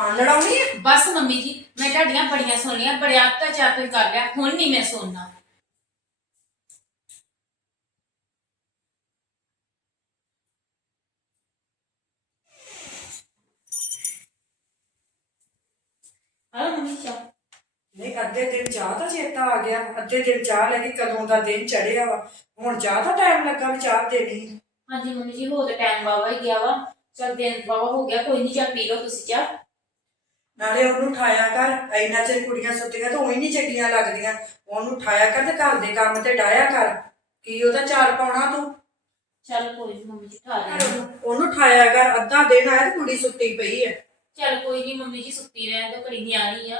ਜ਼ਬਾਨ ਲੜਾਉਣੀ ਹੈ ਬਸ ਮੰਮੀ ਜੀ ਮੈਂ ਤੁਹਾਡੀਆਂ ਬੜੀਆਂ ਸੁਣ ਲਈਆਂ ਬੜਿਆ ਅਤਿਆਚਾਰ ਤੁਸੀਂ ਕਰ ਲਿਆ ਹੁਣ ਨਹੀਂ ਮੈਂ ਸੁਣਨਾ। ਹਲੋ ਮੰਮੀ ਚਾਹ। ਨਹੀਂ ਅੱਧੇ ਦਿਨ ਚਾਹ ਦਾ ਚੇਤਾ ਆ ਗਿਆ। ਅੱਧੇ ਦਿਨ ਚਾਹ ਲੈ ਕੇ ਕਦੋਂ ਦਾ ਦਿਨ ਚੜਿਆ ਵਾ। ਹੁਣ ਚਾਹ ਦਾ ਟਾਈਮ ਲੱਗਾ ਵੀ ਚਾਹ ਦੇਣੀ। ਹੈ। ਹਾਂਜੀ ਮੰਮੀ ਜੀ ਹੋ ਤੇ ਟਾਈਮ ਵਾਵਾ ਹੀ ਗਿਆ ਵਾ। ਚਲ ਦਿਨ ਵਾਵਾ ਹੋ ਗਿਆ ਕੋਈ ਨਹੀਂ ਚਾਹ ਪੀ ਲਓ ਤੁਸੀਂ ਚਾਹ। ਨਾਲੇ ਉਹਨੂੰ ਉਠਾਇਆ ਕਰ ਇੰਨਾ ਚਿਰ ਕੁੜੀਆਂ ਸੁੱਤੀਆਂ ਤਾਂ ਉਹੀ ਨਹੀਂ ਚੰਗੀਆਂ ਲੱਗਦੀਆਂ। ਉਹਨੂੰ ਉਠਾਇਆ ਕਰ ਤੇ ਘਰ ਦੇ ਕੰਮ ਤੇ ਡਾਇਆ ਕਰ। ਕੀ ਉਹਦਾ ਚਾਰ ਪਾਉਣਾ ਤੂੰ? ਚਲ ਕੋਈ ਨੀ ਮੰਮੀ ਜੀ ਠਾ ਲੈਣਾ ਉਹਨੂੰ ਉਠਾਇਆ ਕਰ ਅੱਧਾ ਦਿਨ ਆਇਆ ਤੇ ਕੁੜੀ ਸੁੱਤੀ ਪਈ ਹੈ। ਚਲ ਕੋਈ ਨਹੀਂ ਮੰਮੀ ਜੀ ਸੁੱਤੀ ਰਹਿਣ ਦੋ ਘੜੀ ਨਿਆਣੀ ਆ।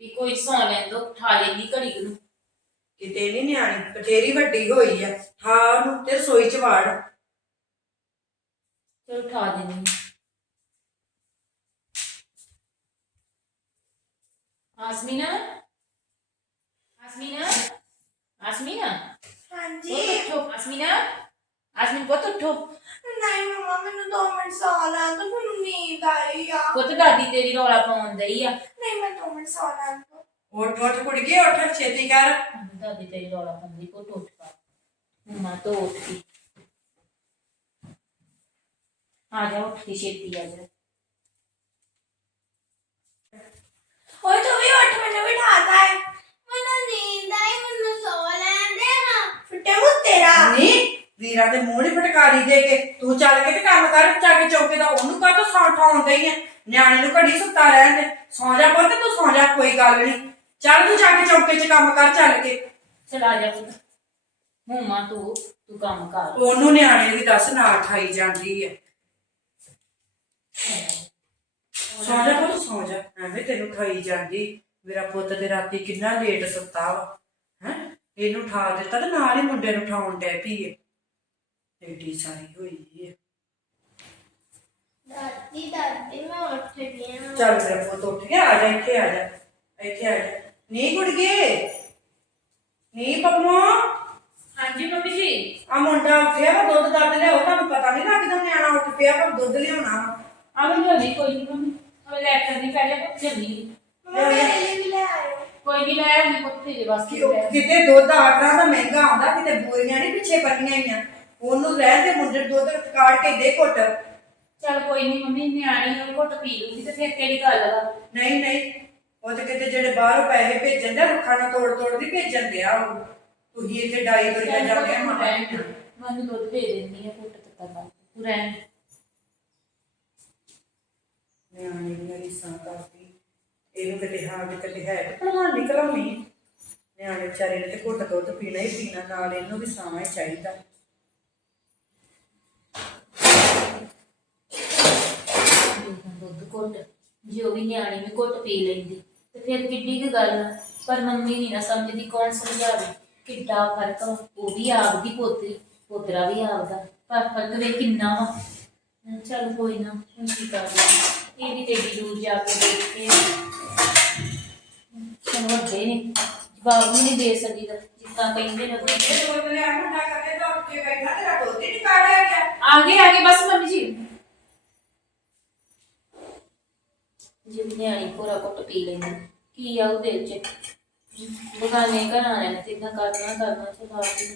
ਵੀ ਕੋਈ ਸੌਂ ਲੈਣ ਦੋ ਠਾ ਲੈਣੀ ਘੜੀ ਨੂੰ ਕਿਤੇ ਨਹੀਂ ਨਿਆਣੀ ਬਥੇਰੀ ਵੱਡੀ ਹੋਈ ਆ। ਠਾ ਉਹਨੂੰ ਤੇ ਰਸੋਈ ਚ ਵਾੜ। ਚਲੋ ਠਾ ਦੇਣੀ ਆਸਮੀਨਾ? ਆਸਮੀਨਾ? ਆਸਮੀਨਾ? ਹਾਂਜੀ। ਬਹੁਤ ਉੱਠੋ ਆਸਮੀਨਾ। ਆਸਮੀਨ ਬਹੁਤ ਉੱਠੋ। ਨਹੀਂ ਮਮਾ ਮੈਨੂੰ ਦੋ ਮਿੰਟ ਸੌ ਲੈਣ ਦੋ ਮੈਨੂੰ ਨੀਂਦ ਆਈ ਆ। ਪੁੱਤ ਦਾਦੀ ਤੇਰੀ ਰੌਲਾ ਪਾਉਣ ਦਈ ਆ। ਨਹੀਂ ਮੈਂ ਦੋ ਮਿੰਟ ਸੌ ਲੈਣ ਦੋ ਉੱਠ ਉੱਠ ਕੁੜੀਏ ਉੱਠ ਛੇਤੀ ਕਰ। ਦਾਦੀ ਤੇਰੀ ਰੌਲਾ ਪਾਉਂਦੀ ਪੁੱਤ ਉੱਠ ਪਾ। ਮੰਮਾ ਤੋਂ ਉੱਠ। ਆ ਜਾ ਉੱਠ ਕੇ ਛੇਤੀ ਆ ਜਾ। ਓਏ ਤੂੰ ਮੈਨੂੰ ਬਿਠਾਤਾ ਹੈ ਮੈਨੂੰ ਨੀਂਦ ਆਈ ਮੈਨੂੰ ਸੌ ਲੈਣ ਦੇ ਨਾ। ਫਟੇ ਮੂੰਹ ਤੇਰਾ ਨਹੀਂ ਵੀਰਾ ਦੇ ਮੂੰਹ ਨੀ ਫਟਕਾਰੀ ਦੇ ਕੇ। ਤੂੰ ਚੱਲ ਕੇ ਤੇ ਕੰਮ ਕਰ ਜਾ ਕੇ ਚੌਕੇ ਦਾ। ਉਹਨੂੰ ਕਾਹ ਤੋਂ ਸੌਂ ਠਾਉਣ ਗਈ ਹੈ ਨਿਆਣੇ ਨੂੰ ਘੜੀ ਸੁੱਤਾ ਰਹਿਣ ਦੇ। ਸੌਂ ਜਾ ਪੁੱਤ ਤੂੰ ਸੌਂ ਜਾ ਕੋਈ ਗੱਲ ਨਹੀਂ ਚੱਲ ਤੂੰ ਜਾ ਕੇ ਚੌਕੇ 'ਚ ਕੰਮ ਕਰ ਚੱਲ ਕੇ। ਚਲ ਆ ਜਾ ਪੁੱਤ। ਮੰਮਾ ਤੂੰ ਤੂੰ ਕੰਮ ਕਰ। ਉਹਨੂੰ ਨਿਆਣੇ ਦੀ ਦੱਸ ਨਾ ਠਾਈ ਜਾਂਦੀ ਹੈ ਸੌਂ ਜਾ ਪੁੱਤ ਸੌਂ ਜਾ। ਐਵੇਂ ਤੈਨੂੰ ਖਾਈ ਜਾਂਦੀ। ਮੇਰਾ ਪੁੱਤ ਦੇ ਰਾਤੀ ਕਿੰਨਾ ਲੇਟ ਸੁੱਤਾ ਵਾ ਹੈ? ਇਹਨੂੰ ਉਠਾ ਦਿੱਤਾ ਤੇ ਨਾਲ ਹੀ ਮੁੰਡੇ ਨੂੰ ਉਠਾਉਣ ਡੈ ਪਈ ਹੈ ਏਡੀ ਸਾਰੀ ਹੋਈ ਹੈ ਦਾਦੀ ਦਾਦੀ ਮੈਂ ਉੱਠ ਗਈ ਹਾਂ ਚੱਲ ਮੇਰਾ ਪੁੱਤ ਉੱਠ ਗਿਆ ਆ ਜਾ ਇੱਥੇ ਆ ਜਾ ਇੱਥੇ ਆ ਜਾ। ਨੀ ਕੁੜੀਏ ਨੀ ਪਪਮੋ ਹਾਂਜੀ ਮੰਮੀ ਜੀ। ਆ ਮੁੰਡਾ ਉੱਠਿਆ ਵਾ ਦੁੱਧ ਦੱਧ ਲਿਆਓ ਤੁਹਾਨੂੰ ਪਤਾ ਨਹੀਂ ਲੱਗਦਾ ਨਿਆਣਾ ਉੱਠ ਪਿਆ ਪਰ ਦੁੱਧ ਲਿਆਉਣਾ। ਆ ਮੈਂ ਲਿਆਉਣੀ ਕੋਈ ਨਹੀਂ ਮੰਮੀ। ਹਲੇ ਲੈ ਕਰਨੀ ਪਹਿਲੇ ਪੁੱਤ ਲਿਆਉਣੀ ਮਮਾ ਮੇਰੇ ਲਈ ਵੀ ਲੈ ਆਇਓ। ਕੋਈ ਨਹੀਂ ਲੈ ਆਉਂਦੀ ਪੁੱਤ ਤੇਰੇ ਵਾਸਤੇ ਕਿ ਉਹ ਕਿਤੇ ਦੁੱਧ ਆਟਾ ਦਾ ਮਹਿੰਗਾ ਆਉਂਦਾ ਕਿਤੇ ਬੋਰੀਆਂ ਨਹੀਂ ਪਿੱਛੇ ਪੰਨੀਆਂ ਹੀ ਆ ਉਹਨੂੰ ਰਹਿਣ ਦੇ ਮੁੰਡੇ ਨੂੰ ਦੁੱਧ ਕਾੜ ਕੇ ਦੇ ਘੁੱਟ। ਚਲ ਕੋਈ ਨਹੀਂ ਮੰਮੀ ਨਿਆਣੀ ਉਹ ਘੁੱਟ ਪੀ ਲੂਗੀ ਤੇ ਫਿਰ ਕਿਹੜੀ ਗੱਲ ਵਾ ਨਹੀਂ ਨਹੀਂ ਉਹ ਤੇ ਕਿਤੇ ਜਿਹੜੇ ਬਾਹਰੋਂ ਪੈਸੇ ਭੇਜਣ ਦੇ ਰੁੱਖਾਂ ਨਾਲ ਤੋੜ ਤੋੜ ਦੀ ਭੇਜਣ ਦਿਆ ਉਹ। ਤੁਸੀਂ ਇੱਥੇ ਡਾਈ ਕਰੀਆਂ ਜਾਂਦੇ ਆ ਮਾਂ ਮੈਨੂੰ ਦੁੱਧ ਦੇ ਦਿੰਦੀ ਆ ਘੁੱਟ ਤੱਕ ਦਾ ਤੂੰ ਰਹਿਣ। ਨਿਆਣੀ ਦੀਆਂ ਰੀਸਾਂ ਕਰਦੀ ਇਹਨੂੰ ਕਿਤੇ ਹਾਂ ਤੇ ਕਿਤੇ ਹੈ ਤੇ ਭਲਵਾਨ ਨਿਕਲਾਉਣੀ ਨਿਆਣੇ ਵਿਚਾਰੇ ਨੇ ਤੇ ਘੁੱਟ ਦੁੱਧ ਪੀਣਾ ਹੀ ਪੀਣਾ, ਨਾਲ ਇਹਨੂੰ ਵੀ ਸਾਵਾਂ ਹੀ ਚਾਹੀਦਾ। ਦੁੱਧ ਘੁੱਟ, ਜੇ ਉਹ ਵੀ ਨਿਆਣੀ ਵੀ ਘੁੱਟ ਪੀ ਲੈਂਦੀ, ਤੇ ਫਿਰ ਕਿੱਡੀ ਕੁ ਗੱਲ ਆ। ਪਰ ਮੰਮੀ ਨਹੀਂ ਨਾ ਸਮਝਦੀ ਕੌਣ ਸਮਝਾਵੇ। ਕਿੱਡਾ ਫ਼ਰਕ ਆ। ਉਹ ਵੀ ਆਪਦੀ ਪੋਤਰੀ, ਪੋਤਰਾ ਵੀ ਆਪਦਾ ਪਰ ਫ਼ਰਕ ਵੇ ਕਿੰਨਾ ਵਾ। ਚਲ ਕੋਈ ਨਾ, ਹੁਣ ਕੀ ਕਰ ਲਾਂ ਇਹ ਵੀ ਤੇ ਏਡੀ ਦੂਰ ਜਾ ਕੇ ਦੇਖ ਕੇ ਚਲ ਵੱਡੇ ਨੇ ਜਵਾਬ ਵੀ ਨਹੀਂ ਦੇ ਸਕਦੀ ਦਾ ਜਿੱਦਾਂ ਕਹਿੰਦੇ ਨੇ। ਉਦਾਂ। ਇਹ ਦੁੱਧ ਲਿਆ ਮੁੰਡਾ ਕਦੇ ਤਾਂ ਉੱਠ ਬੈਠਾ ਤੇਰਾ ਦੁੱਧ ਨਹੀਂ ਕਾੜਿਆ ਗਿਆ ਆਗੇ ਆਗੇ ਬਸ ਮੰਮੀ ਜੀ। ਜੇ ਨਿਆਣੀ ਪੂਰਾ ਕੁੱਟ ਪੀ ਲੈਂਦੀ, ਕੀ ਆ ਉਹ ਦਿਲ ਚ? ਬਗਾਨੇ ਘਰਾਂ ਨੇ ਤੇ ਇਦਾਂ ਕਰਨਾ ਕਰਨਾ ਚਲਾ ਕੇ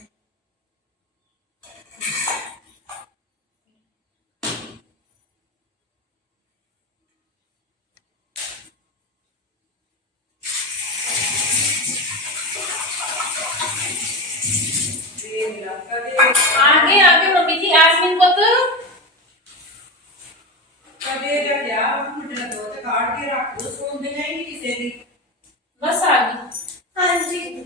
ਵੇਖ ਲਾ ਕਦੇ ਆਗੇ ਆਗੇ ਮੰਮੀ ਜੀ ਆਸਮੀਨ ਪੁੱਤ ਕਦੇ ਦਾ ਗਿਆ ਮੁੰਡੇ ਦਾ ਦੁੱਧ ਕਾੜ ਕੇ ਰੱਖ ਦੋ ਸੌਂਦੇ ਨਹੀਂ ਨੀ ਕਿਸੇ ਦੀ ਬਸ ਆ ਗਈ ਹਾਂਜੀ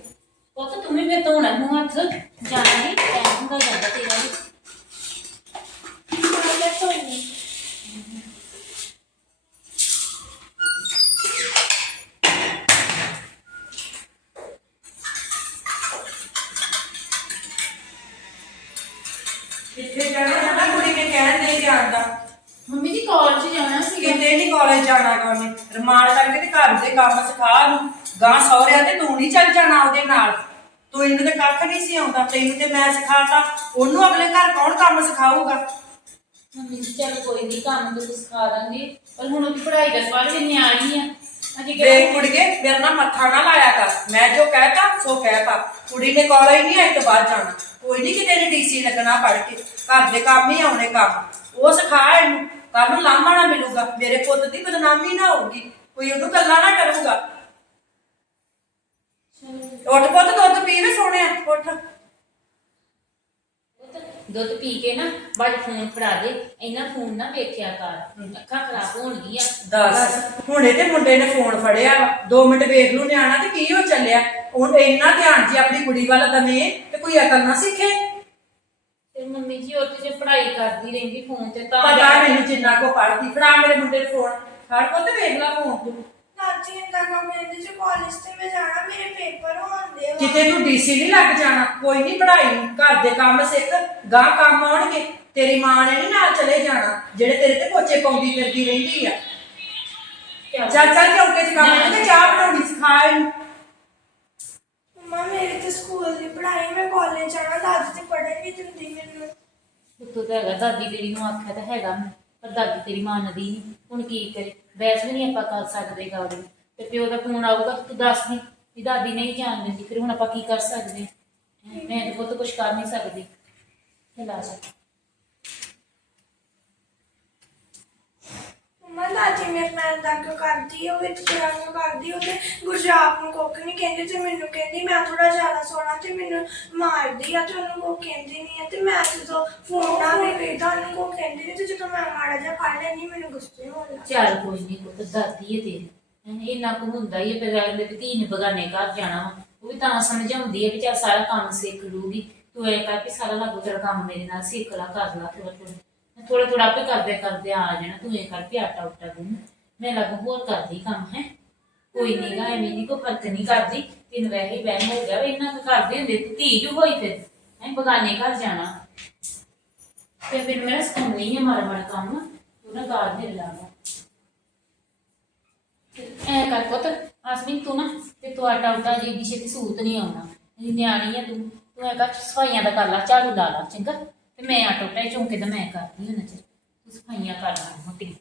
ਪੁੱਤ ਤੂੰ ਵੀ ਫਿਰ ਧੋਣਾ ਮੂੰਹ ਹੱਥ ਜਾਣਾ ਨਹੀਂ ਟਾਈਮ ਹੁੰਦਾ ਜਾਂਦਾ ਤੇਰਾ ਵੀ ਮੈਂ ਧੋਣੀ ਕਿੱਥੇ ਜਾਣਾ? ਨਾ ਕੁੜੀ ਨੇ ਕਹਿਣ ਨਹੀਂ ਜਾਣਦਾ ਮੰਮੀ ਜੀ ਕਾਲਜ ਜਾਣਾ ਸੀ ਕਿਤੇ ਨਹੀਂ ਕਾਲਜ ਜਾਣਾ ਉਹਨੇ। ਰਮਾਨ ਕਰਕੇ ਤੇ ਘਰ ਦੇ ਕੰਮ ਸਿਖਾ ਨੂੰ ਗਾਂ ਸਹੁਰਿਆਂ ਤੇ ਤੂੰ ਨਹੀਂ ਚੱਲ ਜਾਣਾ ਉਹਦੇ ਨਾਲ। ਤੂੰ ਇਹਨੂੰ ਤੇ ਕੱਖ ਨਹੀਂ ਸੀ ਆਉਂਦਾ। ਤੈਨੂੰ ਤੇ ਮੈਂ ਸਿਖਾਤਾ। ਉਹਨੂੰ ਅਗਲੇ ਘਰ ਕੌਣ ਕੰਮ ਸਿਖਾਊਗਾ? ਮੰਮੀ ਜੀ ਚੱਲ ਕੋਈ ਨਹੀਂ ਕੰਮ ਤਾਂ ਸਿਖਾ ਦਾਂਗੇ। ਪਰ ਹੁਣ ਉਹਦੀ ਪੜ੍ਹਾਈ ਦਾ ਸਵਾਲ ਵੀ ਨਿਆਣੀ ਆ। ਅਜੇ ਵੇਖ ਕੁੜੀਏ ਮੇਰੇ ਨਾਲ ਮੱਥਾ ਨਾ ਲਾਇਆ ਕਰ। ਮੈਂ ਜੋ ਕਹਿਤਾ ਸੋ ਕਹਿਤਾ। ਕੁੜੀ ਨੇ ਕਾਲਜ ਨਹੀਂ ਆਈ ਤੋਂ ਬਾਅਦ ਜਾਣਾ। ਕੋਈ ਨਹੀਂ ਕਿਤੇ ਨੇ ਡੀਸੀ ਲੱਗਣਾ ਪੜ ਕੇ ਘਰ ਦੇ ਕੰਮ ਹੀ ਆਉਣੇ ਕੰਮ। ਉਹ ਸਿਖਾ ਇਹਨੂੰ ਕੱਲ ਨੂੰ ਲਾਂਭਾ ਨਾ ਮਿਲੂਗਾ ਮੇਰੇ ਪੁੱਤ ਦੀ ਬਦਨਾਮੀ ਨਾ ਹੋਊਗੀ ਕੋਈ ਉਹਨੂੰ ਗੱਲਾਂ ਨਾ ਕਰੂਗਾ। ਉੱਠ ਪੁੱਤ ਦੁੱਧ ਪੀਵੇ ਸੋਹਣਿਆ ਉੱਠ। ਦੁੱਧ ਪੀ ਕੇ ਨਾ ਬਾਅਦ ਫੋਨ ਫੜਾ ਦੇ ਇੰਨਾ ਫੋਨ ਨਾ ਵੇਖਿਆ ਕਰ ਅੱਖਾਂ ਖਰਾਬ ਹੋਣਗੀਆਂ। ਦੱਸ ਹੁਣੇ ਤੇ ਮੁੰਡੇ ਨੇ ਫੋਨ ਫੜਿਆ ਵਾ 2 ਮਿੰਟ ਵੇਖ ਲੂ ਨਿਆਣਾ ਤੇ ਕੀ ਹੋ ਚੱਲਿਆ। ਉਹ ਇੰਨਾ ਧਿਆਨ ਜੀ ਆਪਣੀ ਕੁੜੀ ਵੱਲ ਦਵੇਂ ਤੇ ਕੋਈ ਅਕਲ ਨਾ ਸਿੱਖੇ। ਤੇ ਮੰਮੀ ਜੀ ਉਹ ਤੇ ਜੇ ਪੜ੍ਹਾਈ ਕਰਦੀ ਰਹਿੰਦੀ ਫੋਨ ਤੇ ਤਾਂ ਪਤਾ ਮੈਨੂੰ ਜਿੰਨਾ ਕੋ ਪੜਦੀ ਫੜਾ ਮੇਰੇ ਮੁੰਡੇ ਨੂੰ ਫੋਨ ਫੜ ਪੁੱਤ ਵੇਖ ਲੈ ਫੋਨ ਤੂੰ। ਨਾਜੀ ਇੰਦਾ ਕੰਮ ਕਹਿੰਦੇ ਜੇ ਕਾਲਜ ਤੇ ਮੈਂ ਜਾਣਾ ਮੇਰੇ ਪੇਪਰ ਹੋਣਦੇ ਵਾ ਕਿਤੇ ਤੂੰ ਡੀਸੀ ਨਹੀਂ ਲੱਗ ਜਾਣਾ। ਕੋਈ ਨਹੀਂ ਪੜਾਈ ਘਰ ਦੇ ਕੰਮ ਸਿੱਖ ਗਾਂ ਕੰਮ ਆਉਣਗੇ। ਤੇਰੀ ਮਾਂ ਨੇ ਨਹੀਂ ਨਾਲ ਚਲੇ ਜਾਣਾ ਜਿਹੜੇ ਤੇਰੇ ਤੇ ਪੋਚੇ ਪਾਉਂਦੀ ਫਿਰਦੀ ਰਹਿੰਦੀ ਆ। ਚਾਚਾ ਚੌਕੇ 'ਚ ਕੰਮ ਨਹੀਂ ਚਾਹ ਬਣਾਉਣੀ ਸਿਖਾ ਇਹਨੂੰ। ਮੰਮਾ ਮੇਰੀ ਤੇ ਸਕੂਲ ਦੀ ਪੜ੍ਹਾਈ ਮੈਂ ਕਾਲਜ ਜਾਣਾ, ਦਾਦੀ ਤੇ ਪੜ੍ਹਨ ਨਹੀਂ ਦਿੰਦੀ ਮੈਨੂੰ। ਉੱਤੋਂ ਤਾਂ ਹੈਗਾ, ਦਾਦੀ ਤੇਰੀ ਨੂੰ ਆਖਿਆ ਤਾਂ ਹੈਗਾ ਮੈਂ, ਪਰ ਦਾਦੀ ਤੇਰੀ ਮੰਨਦੀ ਨਹੀਂ ਹੁਣ ਕੀ ਕਰੇ? ਬੈਸ ਵੀ ਨਹੀਂ ਆਪਾਂ ਕਰ ਸਕਦੇ ਗਾੜੀ ਤੇ ਪਿਓ ਦਾ ਫੋਨ ਆਊਗਾ, ਤੇ ਤੂੰ ਦੱਸ ਦੀ ਵੀ ਦਾਦੀ ਨਹੀਂ ਜਾਣ ਦਿੰਦੀ, ਫਿਰ ਹੁਣ ਆਪਾਂ ਕੀ ਕਰ ਸਕਦੇ ਹਾਂ? ਮੈਂ ਤਾਂ ਪੁੱਤ ਕੁਝ ਕਰ ਨਹੀਂ ਸਕਦੀ। ਚਲਾ ਜਾ। ਮੰਮਾ ਦਾਦੀ ਮੇਰੇ ਨਾਲ ਏਦਾਂ ਕਰਦੀ ਉਹ ਵਿੱਚ ਤਰ੍ਹਾਂ ਕਰਦੀ ਉਹ ਤੇ ਗੁਰਜਾਪ ਨੂੰ ਕੁੱਖ ਨਹੀਂ ਕਹਿੰਦੀ ਤੇ ਮੈਨੂੰ ਕਹਿੰਦੀ ਮੈਂ ਥੋੜਾ ਜ਼ਿਆਦਾ ਸੋਣਾ ਤੇ ਮੈਨੂੰ ਮਾਰਦੀ ਆ ਤੇ ਉਹਨੂੰ ਕੋ ਕਹਿੰਦੀ ਨਹੀਂ ਆ ਤੇ ਮੈਂ ਜਦੋਂ ਫੋਨ ਨਾ ਵੇਖਦਾ ਉਹਨੂੰ ਕੋ ਕਹਿੰਦੀ ਨਹੀਂ ਤੇ ਜਦੋਂ ਮੈਂ ਮਾੜਾ ਜਿਹਾ ਫੜ ਲੈਣੀ ਮੈਨੂੰ ਗੁੱਸੇ ਹੋਣ ਲੱਗ ਚੱਲ ਕੋਈ ਨਹੀਂ ਪੁੱਤ ਦਾਦੀ ਹੈ ਤੇਰੀ। ਹੈਂ, ਇੰਨਾ ਕੁ ਹੁੰਦਾ ਹੀ ਹੈ ਫਿਰ ਅਗਲੇ ਦੀ ਧੀ ਨੇ ਬਗਾਨੇ ਘਰ ਜਾਣਾ ਵਾ। ਉਹ ਵੀ ਤਾਂ ਸਮਝਾਉਂਦੀ ਹੈ ਵੀ ਚੱਲ ਸਾਰਾ ਕੰਮ ਸਿੱਖ ਲੂਗੀ। ਤੂੰ ਇਹ ਕਰ ਵੀ ਸਾਰਾ ਲਾਗੂ ਤੇਰਾ ਕੰਮ ਮੇਰੇ ਨਾਲ ਸਿੱਖ ਲਾ ਕਰ ਲਾ ਥੋੜਾ ਥੋੜਾ ਥੋੜਾ ਥੋੜਾ ਆਪੇ ਕਰਦੇ ਕਰਦੇ ਆ ਜਾਣਾ, ਤੂੰ ਇਹ ਕਰ ਆਟਾ ਉਟਾ ਗੁੰਨ। ਮੈਂ ਲੱਗ ਹੋਰ ਕਰਦੀ ਕੰਮ, ਹੈ। ਕੋਈ ਨਹੀਂ ਐਵੇਂ ਨਹੀਂ ਕੋਈ ਫ਼ਰਕ ਨਹੀਂ ਕਰਦੀ। ਤੈਨੂੰ ਵੈਸੇ ਹੀ ਵਹਿਮ ਹੋ ਗਿਆ ਵੀ, ਇੰਨਾ ਕੁ ਕਰਦੇ ਹੁੰਦੇ, ਤੂੰ ਧੀ ਜੂ ਹੋਈ ਫਿਰ, ਹੈ, ਬਗਾਨੇ ਘਰ ਜਾਣਾ। ਤੇ ਫਿਰ ਮੇਰਾ ਸਿਖਾਉਂਦੀ ਹੈ ਮਾੜਾ ਮਾੜਾ ਕੰਮ ਤੂੰ ਨਾ ਕਾਰ ਦੇ ਲਾਗਾ ਐ ਕਰ ਪੁੱਤ ਆਸਮੀਨ ਤੂੰ ਨਾ ਤੇ ਤੂੰ ਆਟਾ ਉਟਾ, ਜੀ ਦੀ ਛੇਤੀ ਸੂਤ ਨਹੀਂ ਆਉਣਾ ਇਹ ਨਿਆਣੀ ਆ ਤੂੰ ਤੂੰ ਐ ਕਰ, ਸਫਾਈਆਂ ਦਾ ਕਰ ਲਾ, ਝਾੜੂ ਲਾ ਲਾ, ਚੰਗਾ। ਤੇ ਮੈਂ ਆਟੋ ਉਟਾ ਚੌਂਕੇ ਦਾ ਮੈਂ ਕਰਦੀ ਹਾਂ ਨਜ਼ਰ। ਤੂੰ ਸਫਾਈਆਂ ਕਰ ਲੈ ਮੋਟੀ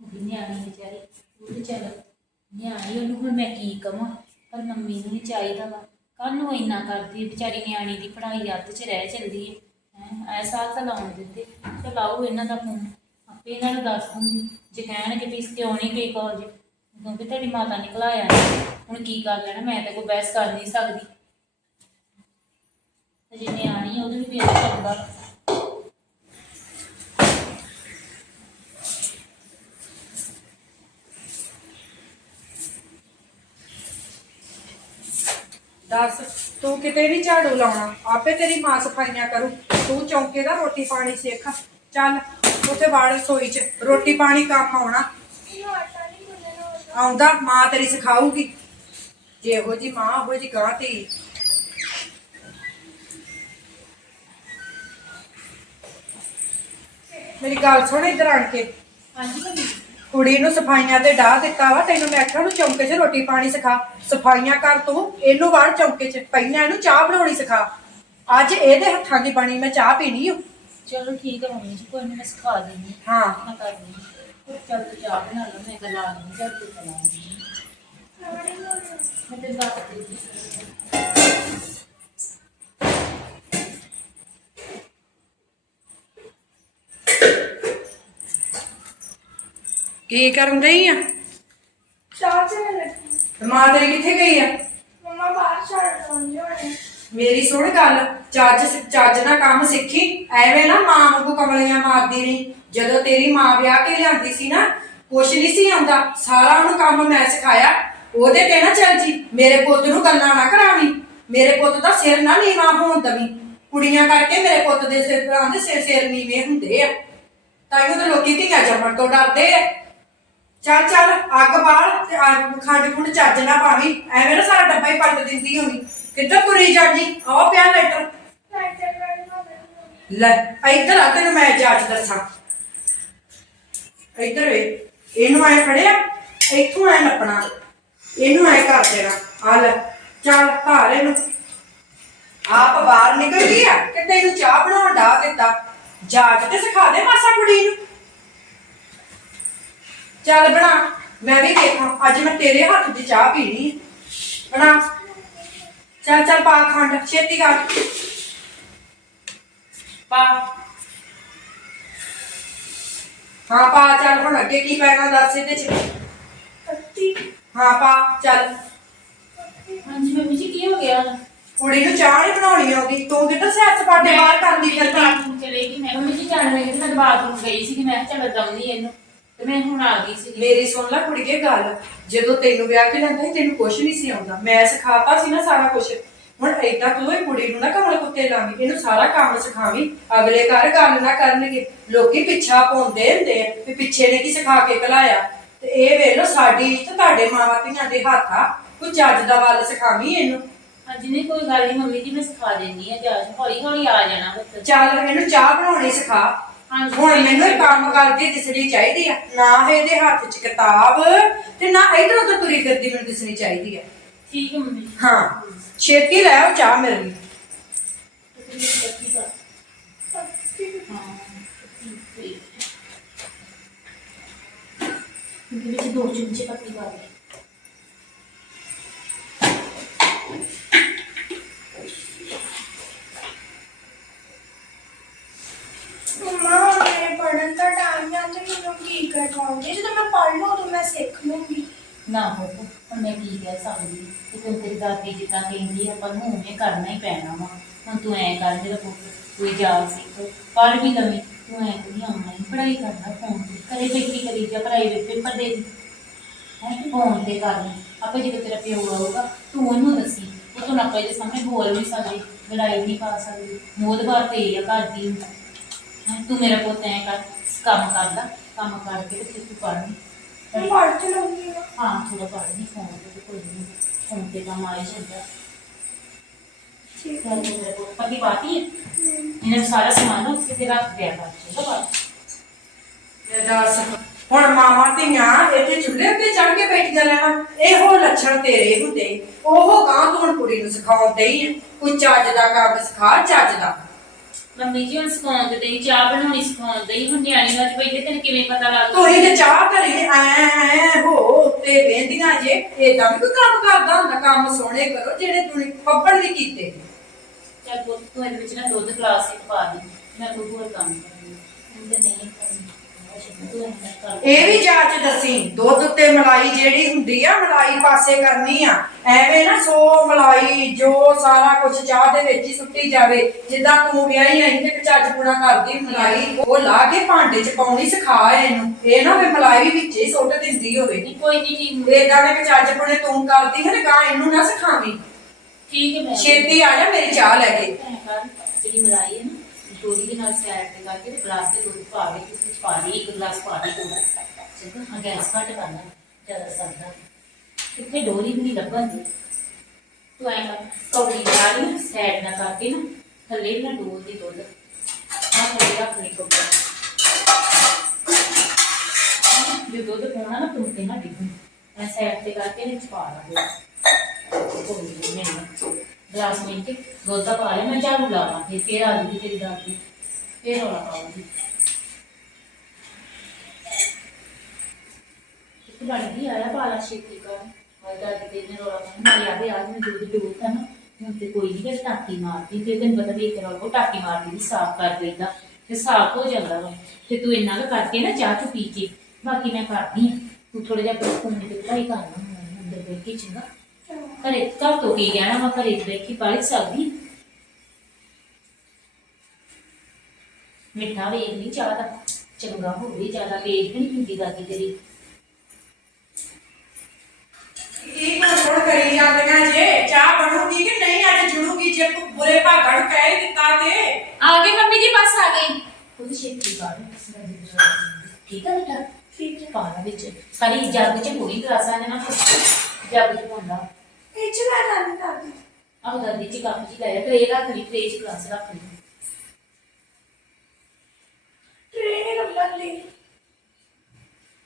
ਉਹਦੀ ਨਿਆਣੀ ਚੱਲ ਨਿਆਣੀ ਉਹਨੂੰ ਹੁਣ ਮੈਂ ਕੀ ਕਵਾਂ? ਪਰ ਮੰਮੀ ਨੂੰ ਵੀ ਚਾਹੀਦਾ ਵਾ। ਕੱਲ ਨੂੰ ਇੰਨਾ ਕਰਦੀ ਹੈ, ਵਿਚਾਰੀ ਨਿਆਣੀ ਦੀ ਪੜ੍ਹਾਈ ਅੱਧ 'ਚ ਰਹਿ ਜਾਂਦੀ ਹੈ ਐ ਸਾਲ ਤਾਂ ਲਾਉਣ ਦਿੱਤੇ ਚਲ ਆਓ ਇਹਨਾਂ ਦਾ ਫੋਨ ਆਪੇ ਇਹਨਾਂ ਨੂੰ ਦੱਸ ਦੂੰਗੀ। ਜੇ ਕਹਿਣਗੇ ਵੀ ਇਸ ਕਿਉਂ ਨਹੀਂ ਗਈ ਕਾਲਜ ਕਿਉਂਕਿ ਤੁਹਾਡੀ ਮਾਤਾ ਨਿਕਲਾਇਆ ਹੁਣ ਕੀ ਕਰ ਲੈਣਾ? ਮੈਂ ਤਾਂ ਕੋਈ ਬਹਿਸ ਕਰ ਨਹੀਂ ਸਕਦੀ। ਤੇ ਜੇ ਨਿਆਣੀ ਉਹਦੇ ਉਹਨੂੰ ਵੀ ਵੇਖ ਸਕਦਾ ਦੱਸ, ਤੂੰ ਕਿਤੇ ਨਹੀਂ ਝਾੜੂ ਲਾਉਣਾ, ਆਪੇ ਤੇਰੀ ਮਾਂ ਸਫਾਈਆਂ ਕਰੂ। ਤੂੰ ਚੌਂਕੇ ਦਾ ਰੋਟੀ ਪਾਣੀ ਸਿੱਖ। ਚੱਲ, ਉੱਥੇ ਵੜ ਰਸੋਈ 'ਚ ਰੋਟੀ ਪਾਣੀ ਕੰਮ ਆਉਣਾ। ਆਉਂਦਾ, ਮਾਂ ਤੇਰੀ ਸਿਖਾਊਗੀ। ਜੇ ਇਹੋ ਜੀ ਮਾਂ ਉਹੋ ਜੀ ਗਾਂ ਧੀ। ਮੇਰੀ ਗੱਲ ਸੁਣ ਇੱਧਰ ਆਣ ਕੇ। ਹਾਂਜੀ, ਮੰਮੀ। ਕੁੜੀ ਨੂੰ ਸਫਾਈਆਂ ਤੇ ਡਾਹ ਦਿੱਤਾ ਵਾ ਤੈਨੂੰ ਮੈਂ ਆਖਿਆ ਨੂੰ ਚੌਂਕੇ 'ਚ ਰੋਟੀ ਪਾਣੀ ਸਿਖਾ। ਸਫਾਈਆਂ ਕਰ ਤੂੰ ਇਹਨੂੰ ਵੜ ਚੌਂਕੇ 'ਚ ਪਹਿਲਾਂ ਇਹਨੂੰ ਚਾਹ ਬਣਾਉਣੀ ਸਿਖਾ। ਅੱਜ ਇਹਦੇ ਹੱਥਾਂ ਦੀ ਬਣੀ ਮੈਂ ਚਾਹ ਪੀਣੀ ਓ। ਚਲੋ ਠੀਕ ਹੈ ਮੰਮੀ ਜੀ ਕੋਈ ਨਹੀਂ ਮੈਂ ਸਿਖਾ ਦੇਣੀ ਹਾਂ। ਮੈਂ ਕਰ ਦੂੰਗੀ ਚੱਲ ਤੂੰ ਚਾਹ ਬਣਾ ਲੈ ਮੈਂ ਤੂੰ ਤੇ ਦੱਸ ਦੇ ਕੀ ਕਰਨ ਰਹੀ ਆ? ਚਾਹ ਲੱਗੀ। ਮਾਂ ਤੇਰੀ ਕਿੱਥੇ ਗਈ ਆ? ਮੰਮਾ ਬਾਹਰ ਛੱਡ ਦੋਂਗੇ ਹੋਣੇ। ਮੇਰੀ ਸੁਣ ਗੱਲ ਚੱਜ ਚੱਜ ਨਾਲ ਕੰਮ ਸਿੱਖੀ। ਐਵੇਂ ਨਾ ਮਾਂ ਵਾਂਗੂ ਕਮਲੀਆਂ ਮਾਰਦੀ ਨਹੀਂ ਜਦੋਂ ਤੇਰੀ ਮਾਂ ਵਿਆਹ ਕੇ ਲਿਆਂਦੀ ਸੀ ਨਾ ਕੁਛ ਨਹੀਂ ਸੀ ਆਉਂਦਾ। ਸਾਰਾ ਉਹਨੂੰ ਕੰਮ ਮੈਂ ਸਿਖਾਇਆ। ਉਹਦੇ ਤੇ ਨਾ ਚੱਲ ਜੀ ਮੇਰੇ ਪੁੱਤ ਨੂੰ ਗੱਲਾਂ ਨਾ ਕਰਾਵੀਂ। ਮੇਰੇ ਪੁੱਤ ਦਾ ਸਿਰ ਨਾ ਨੀਵਾ ਹੋਣ ਦਵੀਂ। ਕੁੜੀਆਂ ਕਰਕੇ ਮੇਰੇ ਪੁੱਤ ਦੇ ਸਿਰ ਪਰਾਂ ਦੇ ਸਿਰ ਸਿਰ ਨੀਵੇਂ ਹੁੰਦੇ ਆ। ਤਾਂ ਉਹ ਤਾਂ ਲੋਕੀ ਧੀਆਂ ਜੰਮਣ ਤੋਂ ਡਰਦੇ ਆ। ਚੱਲ ਚੱਲ, ਅੱਗ ਬਾਲ ਤੇ ਅੱਗ ਖੰਡ ਖੁੰਡ ਚੱਜ ਨਾ ਪਾਵੀ। ਐਵੇਂ ਨਾ ਸਾਰਾ ਡੱਬਾ ਹੀ ਪਲਟ ਦਿੰਦੀ ਹੋਣੀ ਕਿੱਧਰ ਤੁਰੀ ਜਾਂਦੀ? ਆਹ ਪਿਆ ਲੈਟਰ। ਲੈ, ਇੱਧਰ ਆ, ਤੈਨੂੰ ਮੈਂ ਜਾਂਚ ਦੱਸਾਂ। ਇੱਧਰ ਵੇ, ਇਹਨੂੰ ਐ ਫੜਿਆ ਇੱਥੋਂ ਐ ਨੱਪਣਾ ਇਹਨੂੰ ਐ ਕਰ ਦੇਣਾ। ਆ ਲੈ, ਚੱਲ ਭਾਰ ਇਹਨੂੰ। ਆਪ ਬਾਹਰ ਨਿਕਲ ਗਈ ਆ ਕਿ ਤੈਨੂੰ ਚਾਹ ਬਣਾਉਣ ਦਾ ਦਿੱਤਾ। ਜਾਂਚ ਤੇ ਸਿਖਾ ਦੇ ਮਾਸਾ ਕੁੜੀ ਨੂੰ। ਚੱਲ ਬਣਾ ਮੈਂ ਵੀ ਦੇਖਾਂ ਅੱਜ ਮੈਂ ਤੇਰੇ ਹੱਥ ਦੀ ਚਾਹ ਪੀਣੀ ਹੈ। ਬਣਾ। ਚੱਲ ਚੱਲ ਪਾ ਖੰਡ ਛੇਤੀ ਕਰ। ਪਾ। ਹਾਂ ਪਾ ਚੱਲ ਹੁਣ ਅੱਗੇ ਕੀ ਪੈਣਾ ਦੱਸ ਇਹਦੇ ਚ। ਪੱਤੀ ਹਾਂ ਪਾ ਚੱਲ। ਹਾਂਜੀ ਮੰਮੀ ਜੀ ਕੀ ਹੋ ਗਿਆ? ਕੁੜੀ ਨੂੰ ਚਾਹ ਨਹੀਂ ਬਣਾਉਣੀ ਆਉਂਦੀ। ਤੂੰ ਕਿੱਧਰ ਸੈਰ ਸਪਾਟੇ ਬਾਹਰ ਕਰਦੀ ਫਿਰਦੀ? ਬਾਥਰੂਮ ਚਲੇ ਗਈ। ਮੈਂ ਮੰਮੀ ਜੀ ਜਾਣ ਲੱਗੀ ਤੇ ਮੈਂ ਬਾਥਰੂਮ ਗਈ ਸੀ ਕਿ ਮੈਂ ਕਿਹਾ ਚੱਲ ਦਮਨੀ ਇਹਨੂੰ। ਤੇ ਮੈਂ ਹੁਣ ਆ ਗਈ ਸੀ ਮੇਰੀ ਸੁਣ ਲੈ ਕੁੜੀਏ ਗੱਲ। ਜਦੋਂ ਤੈਨੂੰ ਵਿਆਹ ਕੇ ਲੈਂਦਾ ਸੀ ਤੈਨੂੰ ਕੁਛ ਨਹੀਂ ਸੀ ਆਉਂਦਾ। ਮੈਂ ਸਿਖਾਤਾ ਸੀ ਨਾ ਸਾਰਾ ਕੁਝ ਹੁਣ ਏਦਾਂ ਤੂੰ ਇਹ ਕੁੜੀ ਨੂੰ ਨਾ ਕਮਲ ਕੁੱਤੇ ਲਾਵੀਂ ਇਹਨੂੰ ਸਾਰਾ ਕੰਮ ਸਿਖਾਵੀਂ। ਅਗਲੇ ਘਰ ਗੱਲ ਨਾ ਕਰਨਗੇ। ਲੋਕੀ ਪਿੱਛਾ ਪਾਉਂਦੇ ਹੁੰਦੇ ਆ ਵੀ ਪਿੱਛੇ ਨੇ ਕੀ ਸਿਖਾ ਕੇ ਕਲਾਇਆ। ਤੇ ਇਹ ਵੇਖ ਲੋ ਸਾਡੀ ਤੇ ਤੁਹਾਡੇ ਮਾਵਾਂ ਧੀਆਂ ਦੇ ਹੱਥ ਆ। ਕੋਈ ਚੱਜ ਦਾ ਵੱਲ ਸਿਖਾਵੀਂ ਇਹਨੂੰ। ਹਾਂਜੀ ਨਹੀਂ ਕੋਈ ਗੱਲ ਨਹੀਂ ਮੰਮੀ ਜੀ ਮੈਂ ਸਿਖਾ ਦਿੰਦੀ ਆ ਜਾਜ ਹੌਲੀ ਹੌਲੀ ਆ ਜਾਣਾ ਚੱਲ ਇਹਨੂੰ ਚਾਹ ਬਣਾਉਣੀ ਸਿਖਾ। ਹੁਣ ਮੈਨੂੰ ਇਹ ਕੰਮ ਕਰਦੀ ਦਿਸਣੀ ਚਾਹੀਦੀ ਆ। ਨਾ ਇਹਦੇ ਹੱਥ 'ਚ ਕਿਤਾਬ ਤੇ ਨਾ ਇਧਰ ਉਧਰ ਤੁਰੀ ਫਿਰਦੀ ਮੈਨੂੰ ਦਿਸਣੀ ਚਾਹੀਦੀ ਆ। ਠੀਕ ਹੈ ਮੰਮੀ। ਹਾਂ ਛੇਤੀ ਲੈ ਆਓ ਚਾਹ ਮੇਰੇ ਲਈ। ਇਹਦੇ ਵਿੱਚ ਦੋ ਚਮਚੇ ਪੱਤੀ ਪਾ ਦੇ ਮੰਮਾ ਮੇਰੇ ਪੜਨ ਦਾ ਟਾਈਮ ਹੈ ਤੇ ਮੈਨੂੰ ਕੀ ਕਰਵਾਉਂਗੇ ਜਦੋਂ ਮੈਂ ਪੜ ਲਵਾਂ ਉਦੋਂ ਮੈਂ ਸਿੱਖ ਲੂੰਗੀ ਨਾ ਹੋ ਹੁਣ ਮੈਂ ਕੀ ਕਹਿ ਸਕਦੀ? ਤੇ ਤੂੰ ਤੇਰੀ ਦਾਦੀ ਜਿੱਦਾਂ ਕਹਿੰਦੀ ਆ, ਪਰ ਨੂੰ ਉਵੇਂ ਕਰਨਾ ਹੀ ਪੈਣਾ ਵਾ। ਹੁਣ ਤੂੰ ਐ ਕਰ ਮੇਰਾ ਪੁੱਤ ਤੂੰ ਜਾ ਸਿੱਖ ਪੜ ਵੀ ਲਵੀਂ। ਤੂੰ ਐ ਨਹੀਂ ਆਉਣਾ ਪੜਾਈ ਕਰਨਾ ਫੋਨ ਤੇ। ਕਰੇ ਬੈਠੀ ਕਰੀ ਜਾ ਪ੍ਰਾਈਵੇਟ ਪੇਪਰ ਦੇ ਦੀ। ਹੈ ਫੋਨ ਤੇ ਕਰਨਾ ਆਪੇ ਜਦੋਂ ਤੇਰਾ ਪਿਓ ਆਊਗਾ, ਤੂੰ ਉਹਨੂੰ ਦੱਸੀ। ਉਹ ਤੋਂ ਨਾ ਪਹਿਲੇ ਸਾਹਮਣੇ ਬੋਲ ਨਹੀਂ ਸਕਦੀ, ਲੜਾਈ ਨਹੀਂ ਪਾ ਸਕਦੀ। ਮੋਦਬਾਰ ਤੇ ਇਹ ਆ, ਘਰ ਤੂੰ ਮੇਰਾ ਪੁੱਤ ਐ ਕਰ ਕੰਮ ਕਰਦਾ ਕੰਮ ਕਰਕੇ ਤੇ ਫਿਰ ਤੂੰ ਪੜ੍ਹਨੀ ਮੈਂ ਪੜ ਹਾਂ। ਥੋੜਾ ਪੜ੍ਹ ਨਹੀਂ ਫੋਨ ਤੇ ਤੇ ਕੋਈ ਨਹੀਂ ਫੋਨ ਤੇ ਕੰਮ ਆਈ ਜਾਂਦਾ। ਠੀਕ ਚੱਲ ਤੂੰ ਮੇਰੇ ਕੋਲ ਪੱਕੀ ਬਾਤੀ ਹੈ? ਇਹਨਾਂ ਸਾਰਾ ਸਮਾਨ ਉੱਥੇ ਤੇ ਰੱਖ ਦਿਆ ਕਰ ਚੰਗਾ ਬਾਤ ਇਹ ਦੱਸ ਹੁਣ ਮਾਵਾਂ ਧੀਆਂ ਇੱਥੇ ਚੁੱਲ੍ਹੇ ਉੱਤੇ ਚੜ ਕੇ ਬੈਠੀਆਂ ਰਹਿਣਾ ਇਹੋ ਲੱਛਣ ਤੇਰੇ ਹੁੰਦੇ। ਉਹ ਗਾਂ ਤੂੰ ਹੁਣ ਕੁੜੀ ਨੂੰ ਸਿਖਾਉਂਦੇ ਹੀ ਕੋਈ ਚੱਜ ਦਾ ਕੰਮ ਸਿਖਾ ਚੱਜ ਦਾ। ਮੰਮੀ ਜੀ ਹੁਣ ਸਿਖਾਉਣ ਤੇ ਹੀ ਚਾਹ ਬਣਾਉਣੀ ਸਿਖਾਉਣ ਦੇ ਹੀ ਹੁਣ ਨਿਆਣੀ ਨਾਲ ਬੈਠੇ ਤੈਨੂੰ ਕਿਵੇਂ ਪਤਾ ਲੱਗਦਾ? ਤੁਸੀਂ ਤੇ ਚਾਹ ਧਰੀ ਐ ਐ ਹੋ ਉੱਤੇ ਵੇਂਦੀਆਂ ਜੇ ਏਦਾਂ ਵੀ ਕੋਈ ਕੰਮ ਕਰਦਾ ਹੁੰਦਾ ਕੰਮ ਸੋਹਣੇ ਕਰੋ ਜਿਹੜੇ ਤੁਸੀਂ ਪੱਪੜ ਵੀ ਕੀਤੇ। ਚੱਲ ਪੁੱਤ ਤੂੰ ਇਹਦੇ ਵਿੱਚ ਨਾ ਦੁੱਧ ਗਲਾਸ ਇੱਕ ਪਾ ਦੇ ਮੈਂ ਕੋਈ ਹੋਰ ਕੰਮ ਕਰਨੀ ਹੁਣ ਤੇ ਨਹੀਂ। ਇਹ ਵੀ ਜਾਂਚ ਦੱਸੀ ਦੁੱਧ ਉੱਤੇ ਮਲਾਈ ਜਿਹੜੀ ਹੁੰਦੀ ਆ ਮਲਾਈ ਪਾਸੇ ਕਰਨੀ ਆ। ਐਵੇਂ ਨਾ ਸੋ ਮਲਾਈ ਜੋ ਸਾਰਾ ਕੁਝ ਚਾਹ ਦੇ ਵਿੱਚ ਹੀ ਸੁੱਟੀ ਜਾਵੇ ਜਿੱਦਾਂ ਤੂੰ ਵਿਆਹੀ ਆਈ ਤੇ ਚੱਜ ਪੂਰਾ ਕਰਦੀ ਮਲਾਈ ਉਹ ਲਾ ਕੇ ਭਾਂਡੇ 'ਚ ਪਾਉਣੀ ਸਿਖਾ ਇਹਨੂੰ। ਇਹ ਨਾ ਵੀ ਮਲਾਈ ਵਿੱਚ ਹੀ ਸੁੱਟ ਦਿੰਦੀ ਹੋਵੇ। ਕੋਈ ਨਹੀਂ ਠੀਕ ਏਦਾਂ ਦੇ ਚੱਜ ਪੂਰੇ ਤੂੰ ਕਰਦੀ ਹੈ ਨਾ ਗਾਂ ਇਹਨੂੰ ਨਾ ਸਿਖਾਵੀਂ। ਠੀਕ ਹੈ ਮੈਂ ਛੇਤੀ ਆ ਜਾ ਮੇਰੀ ਚਾਹ ਲੈ ਕੇ। ਜਿਹੜੀ ਮਲਾਈ ਹੈ ਨਾ। ਦੋਰੀ ਦੇ ਨਾਲ ਸਾਈਡ ਤੇ ਕਰਕੇ ਤੇ ਗਲਾਸ ਤੇ ਦੁੱਧ ਪਾ ਕੇ ਉਸ ਵਿੱਚ ਪਾ ਦੇ ਇੱਕ ਗਲਾਸ ਪਾ ਦੇ ਚੰਗਾ ਹਾਂ ਗੈਸ ਘੱਟ ਕਰਨਾ ਜ਼ਿਆਦਾ ਸਰਦਾ। ਕਿੱਥੇ ਡੋਰੀ ਵੀ ਨਹੀਂ ਲੱਭਣ ਦੀ ਤੂੰ ਐਂ ਕਰ ਕੌੜੀ ਨਾਲ ਸਾਈਡ ਨਾਲ ਕਰਕੇ ਨਾ, ਥੱਲੇ ਵੀ ਨਾ ਡੋਲ ਦੀ ਦੁੱਧ ਆ ਥੱਲੇ ਰੱਖਣੀ ਕੋਪਾ ਜੇ ਦੁੱਧ ਪਾਉਣਾ ਨਾ, ਤੂੰ ਤੇ ਨਾ ਡਿੱਗੂ। ਐ ਸਾਈਡ ਤੇ ਕਰਕੇ ਨੇ ਪਾ ਲਾ ਮੈਨੂੰ ਗਲਾਸ ਵਿੱਚ ਕੇ ਦੁੱਧ ਦਾ ਪਾ ਲਿਆ ਮੈਂ ਝਾੜੂ ਲਾਵਾਂ ਤੇ ਫੇਰ ਆ ਜੂਗੀ ਤੇਰੀ ਦਾਦੀ ਫੇਰ ਰੌਲਾ ਪਾਉਂਗੀ ਇੱਕ ਬਣ ਗਈ ਆਇਆ ਪਾਲਾ ਛੇਤੀ ਕਰ ਮੈਂ ਦਾਦੀ ਤੇ ਨੇ ਰੌਲਾ ਪਾਉਂਦੀ ਮੈਂ ਯਾਦੇ ਆ ਮੈਂ ਦੁੱਧ ਡੋਲਤਾ ਨਾ ਹੁਣ ਤੇ ਕੋਈ ਨਹੀਂ ਫਿਰ ਟਾਕੀ ਮਾਰਦੀ ਫਿਰ ਤੈਨੂੰ ਪਤਾ ਵੀ ਇੱਕ ਰੌਲਾ ਉਹ ਟਾਕੀ ਮਾਰਦੀ ਵੀ ਸਾਫ਼ ਕਰ ਦਿੰਦਾ ਤੇ ਸਾਫ਼ ਹੋ ਜਾਂਦਾ ਵਾ ਤੇ ਤੂੰ ਇੰਨਾ ਕੁ ਕਰਕੇ ਨਾ ਚਾਹ ਚੁ ਪੀ ਕੇ ਬਾਕੀ ਮੈਂ ਕਰਦੀ ਆ ਤੂੰ ਥੋੜਾ ਜਿਹਾ ਫੋਨ ਤੇ ਪੜਾਈ ਕਰ ਲਾ ਅੰਦਰ ਬੈਠ ਕੇ ਚੰਗਾ ਘਰੇ ਘਰ ਤੋਂ ਕੀ ਕਹਿਣਾ ਮੈਂ ਘਰੇ ਬੈਠੀ ਪੜ੍ਹ ਸਕਦੀ ਮਿੱਠਾ ਵੇਖ ਨਹੀਂ ਚਾਹ ਦਾ ਚੰਗਾ ਹੋਵੇ ਜ਼ਿਆਦਾ ਤੇਜ਼ ਵੀ ਨਹੀਂ ਪੀਂਦੀ ਦਾਦੀ ਤੇਰੀ। ਕੀ ਕੋਣ ਕਰੀ ਜਾਂਦੀਆਂ ਜੇ ਚਾਹ ਬਣੂਗੀ ਕਿ ਨਹੀਂ ਅੱਜ ਜੁੜੂਗੀ ਜੇ ਕੋਈ ਬੁਰੇ ਭਾਗਾਂ ਨੂੰ ਕਹਿ ਹੀ ਦਿੱਤਾ ਤੇ। ਆ ਗਈ ਮੰਮੀ ਜੀ ਬਸ ਆ ਗਈ। ਉਹ ਛੇਤੀ ਕਰ ਠੀਕ ਹੈ ਬੇਟਾ? ਠੀਕ ਹੈ ਪਾਣਾ ਵਿੱਚ। ਸਾਰੀ ਜੱਗ ਚ ਪੂਰੀ ਗਲਾਸਾਂ ਦੇ ਨਾਲ ਜੱਗ ਚ ਪਾਉਂਦਾ। ਇਹ ਚ ਮੈਂ ਗੱਲ ਕਰਦੀ ਆਹ ਦਾਦੀ ਜੀ ਕੱਪ ਜੀ ਲਾਇਆ ਟਰੇ ਰੱਖ ਲਈ ਟਰੇ ਚ ਗਲਾਸ ਰੱਖ ਲਈ। ਟ੍ਰੇਨ ਲੱਭਣ ਲਈ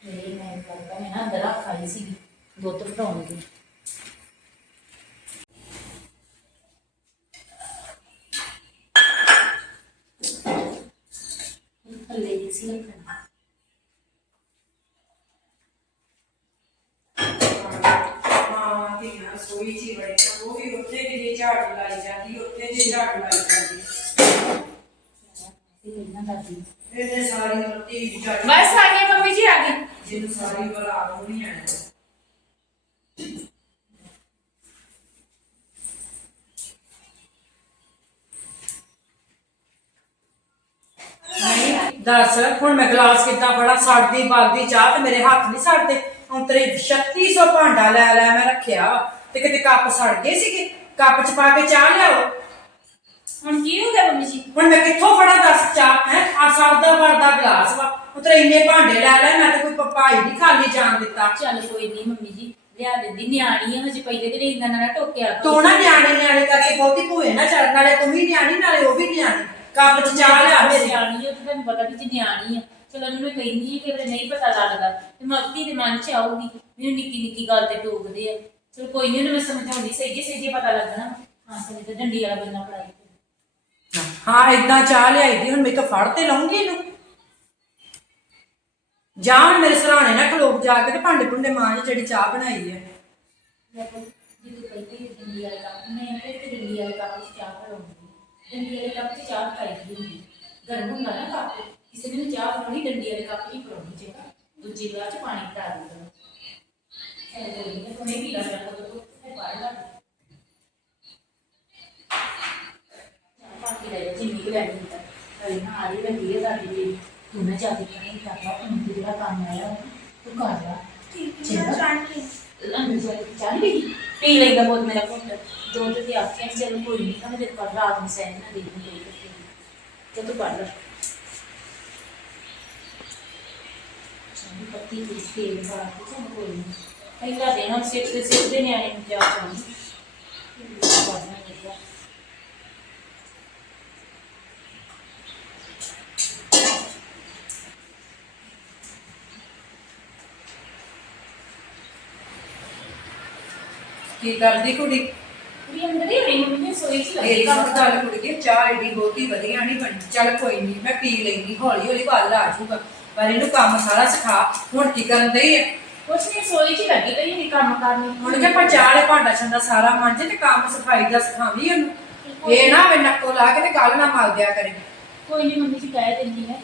ਟਰੇ ਮੈਂ ਕਰਦਾ ਮੈਂ ਨਾ ਅੰਦਰ ਰੱਖ ਆਈ ਸੀ ਦੁੱਧ ਫਟਾਉਣ ਦੀ ਥੱਲੇ ਹੀ ਸੀ ਰੱਖਣਾ ਹਾਂ ਕਿ ਨਾ ਸੋਈ ਚ ਬੜੇ ਉਹ ਵੀ ਉੱਥੇ ਕਿ ਜੇ ਝਾੜੂ ਲਾਈ ਜਾਂਦੀ ਉੱਥੇ ਜੇ ਝਾੜੂ ਲਾਈ ਜਾਂਦੀ ਸਾਰੀ ਝਾੜੂ ਬਸ ਆ ਮੰਮੀ ਆ ਜਿਹਨੂੰ ਸਾਰੀ ਦੱਸ ਹੁਣ ਮੈਂ ਗਲਾਸ ਕਿੱਦਾਂ ਫੜਾ? ਸੜਦੀ ਬਲਦੀ ਚਾਹ ਤੇ ਮੇਰੇ ਹੱਥ ਨਹੀਂ ਸੜਦੇ। ਹੁਣ ਤੇਰੇ 3600 ਭਾਂਡਾ ਲੈ ਲੈ ਮੈਂ ਰੱਖਿਆ। ਤੇ ਕਿਤੇ ਕੱਪ ਸੜ ਗਏ ਸੀਗੇ? ਕੱਪ ਚ ਪਾ ਕੇ ਚਾਹ ਲਿਆਓ। ਹੁਣ ਕੀ ਹੋ ਗਿਆ ਮੰਮੀ ਜੀ? ਹੁਣ ਮੈਂ ਕਿੱਥੋਂ ਫੜਾ ਦੱਸ ਚਾਹ ਹੈ? ਆ ਸਰਦਾ ਵਰਦਾ ਗਲਾਸ ਵਾ। ਉਤਰੇ ਇੰਨੇ ਭਾਂਡੇ ਲੈ ਲੈ ਮੈਂ ਤੇ ਕੋਈ ਪਪਾਈ ਨਹੀਂ ਖਾਲੀ ਜਾਣ ਦਿੱਤਾ। ਚੱਲ ਕੋਈ ਨਹੀਂ ਮੰਮੀ ਜੀ ਲਿਆ ਦਿੰਦੀ ਨਿਆਣੀ ਆ ਹਜੇ ਪਹਿਲੇ ਇਹਨਾਂ ਨਾਲ ਨਾ ਟੋਕਿਆ ਕਰੋ। ਤੂੰ ਨਾ ਨਿਆਣੇ ਨਿਆਣੇ ਕਰਕੇ ਬਹੁਤੀ ਭੂਏ ਨਾ ਚੜ ਨਾਲੇ ਤੂੰ ਵੀ ਨਿਆਣੀ ਨਾਲੇ ਉਹ ਵੀ ਨਿਆਣੀ। ਕੱਪ ਚ ਚਾਹ ਲਿਆ ਮੇਰੀ ਨਿਆਣੀ ਆ ਤੇ ਤੁਹਾਨੂੰ ਪਤਾ ਵੀ ਜੀ ਨਿਆਣੀ ਆ। ਚਲੋ ਉਹਨੂੰ ਮੈਂ ਕਹਿੰਦੀ ਕਿ ਉਹਦੇ ਨਹੀਂ ਪਤਾ ਲੱਗਦਾ। ਤੇ ਮੱਤੀ ਦੇ ਮਨ ਚ ਆਊਗੀ ਮੈਨੂੰ ਨਿੱਕੀ ਨਿੱਕੀ ਗੱਲ ਤੇ ਟੋਕਦੇ ਆ। ਚਲੋ ਕੋਈ ਨਹੀਂ ਉਹਨੂੰ ਮੈਂ ਸਮਝਾਉਂਦੀ ਸਹੀ ਜੀ ਸਹੀ ਜੀ ਪਤਾ ਲੱਗਣਾ। ਹਾਂ ਸਹੀ ਤੇ ਡੰਡੀ ਵਾਲਾ ਬੰਨਾ ਪੜਾਈ ਹਾਂ ਇਦਾਂ ਚਾਹ ਲਿਆਈ ਦੀ, ਹੁਣ ਮੈਂ ਤਾਂ ਫੜ ਤੇ ਲਾਉਂਗੀ ਇਹਨੂੰ। ਜਾਣ ਮੇਰੇ ਸਰਾਣੇ ਨਾ ਖਲੋਕ ਜਾ ਕੇ ਤੇ ਭਾਂਡੇ ਭੁੰਡੇ ਮਾਂਜ, ਜਿਹੜੀ ਚਾਹ ਬਣਾਈ ਹੈ ਜਦੋਂ ਕਹਿੰਦੇ ਡੰਡੀ ਵਾਲਾ ਕੱਪ, ਮੈਂ ਤੇ ਡੰਡੀ ਵਾਲੇ ਕੱਪ ਚ ਚਾਹ ਬਣਾਉਂਦੀ ਡੰਡੀ ਵਾਲੇ ਕੱਪ ਚ ਚਾਹ ਪਾਈ ਦੀ ਹੁੰਦੀ ਗਰਮ ਹੁੰਦਾ ਨਾ ਕੱਪ, ਕਿਸੇ ਨੇ ਚਾਹ ਬਣਾਉਣੀ ਡੰਡੀ ਵਾਲੇ ਕੱਪ ਹੀ ਬਣਾਉਣੀ ਚਾਹੀਦਾ ਦੂਜੀ ਗਲਾਸ ਚ ਪਾਣੀ ਪਾ ਦਿੰਦਾ। ਹੈ ਕੋਈ ਨਹੀਂ ਕੋਈ ਪੀ ਲਾ ਜਾਂਦਾ ਤਾਂ ਉਹ ਪੜ ਲਾ ਬਾਕੀ ਲੈ ਜਾ ਜਿੰਨੀ ਕੁ ਲੈਣੀ ਹੁੰਦਾ ਅਰੇ ਨਾ ਆ ਰਹੀ ਲੱਗੀ ਹੈ ਸਾਡੀ ਵੀ ਤੂੰ ਨਾ ਜਾ ਕੇ ਕਹੀਂ ਕਰਨਾ ਤੂੰ ਜਿਹੜਾ ਕੰਮ ਆਇਆ ਤੂੰ ਕਰ ਲਾ ਠੀਕ ਹੈ ਮੈਂ ਜਾਣ ਲਈ ਅੰਦਰ ਜਾ ਕੇ ਚਾਹ ਪੀ ਪੀ ਲੈਂਦਾ ਬਹੁਤ ਮੇਰਾ ਪੁੱਤ ਦੋ ਤੇ ਤੇ ਆਖਿਆ ਨੀ ਚੱਲ ਕੋਈ ਨਹੀਂ ਮੈਂ ਤੇਰੇ ਕੋਲ ਰਾਤ ਨੂੰ ਸੈਨ ਨਾ ਦੇ ਦੂੰ ਤੇ ਤੂੰ ਪੜ ਲੈ ਚਾਹੀ ਪੱਤੀ ਦੀ ਤੇਲ ਪਾ ਕੇ ਚੱਲ ਕੋਈ ਨਹੀਂ ਪਹਿਲਾ ਦਿਨ ਹੁਣ ਸਿਰ ਤੇ ਸਿਰ ਦੇ ਨਿਆਣੇ ਨੂੰ ਜਾ ਚਾਹੁੰਦੀ ਪੜਨਾ ਨਹੀਂ ਕੀ ਕਰਦੀ ਕੁੜੀ? ਕੁੜੀ ਅੰਦਰ ਹੀ ਹੋਣੀ ਮੰਮੀ ਸੋਈ ਚ ਲੱਗੀ ਇਹ ਕੰਮ ਚੱਲ ਕੁੜੀ ਚਾਹ ਏਡੀ ਬਹੁਤੀ ਵਧੀਆ ਨਹੀਂ ਬਣੀ। ਚੱਲ ਕੋਈ ਨਹੀਂ ਮੈਂ ਪੀ ਲੈਂਦੀ ਹੌਲੀ ਹੌਲੀ ਵੱਲ ਆ ਜਾਊਗਾ। ਪਰ ਇਹਨੂੰ ਕੰਮ ਸਾਰਾ ਸਿਖਾ ਹੁਣ ਕੀ ਕਰਨ ਦਈ ਹੈ ਕੁਛ ਨਹੀਂ ਸੋਈ ਚ ਲੱਗੀ ਤੇ ਨਹੀਂ ਕੰਮ ਕਰਨੀ। ਹੁਣ ਕਿ ਆਪਾਂ ਚਾਹ ਦੇ ਭਾਂਡਾ ਛੰਦਾ ਸਾਰਾ ਮਾਂਜੇ ਤੇ ਕੰਮ ਸਫ਼ਾਈ ਦਾ ਸਿਖਾਵੀ ਉਹਨੂੰ? ਇਹ ਨਾ ਮੈਂ ਨੱਕੋ ਲਾ ਕੇ ਤੇ ਗੱਲ ਨਾ ਮਲ ਦਿਆ ਕਰੇ। ਕੋਈ ਨਹੀਂ ਮੰਮੀ ਜੀ ਕਹਿ ਦਿੰਦੀ ਹੈ।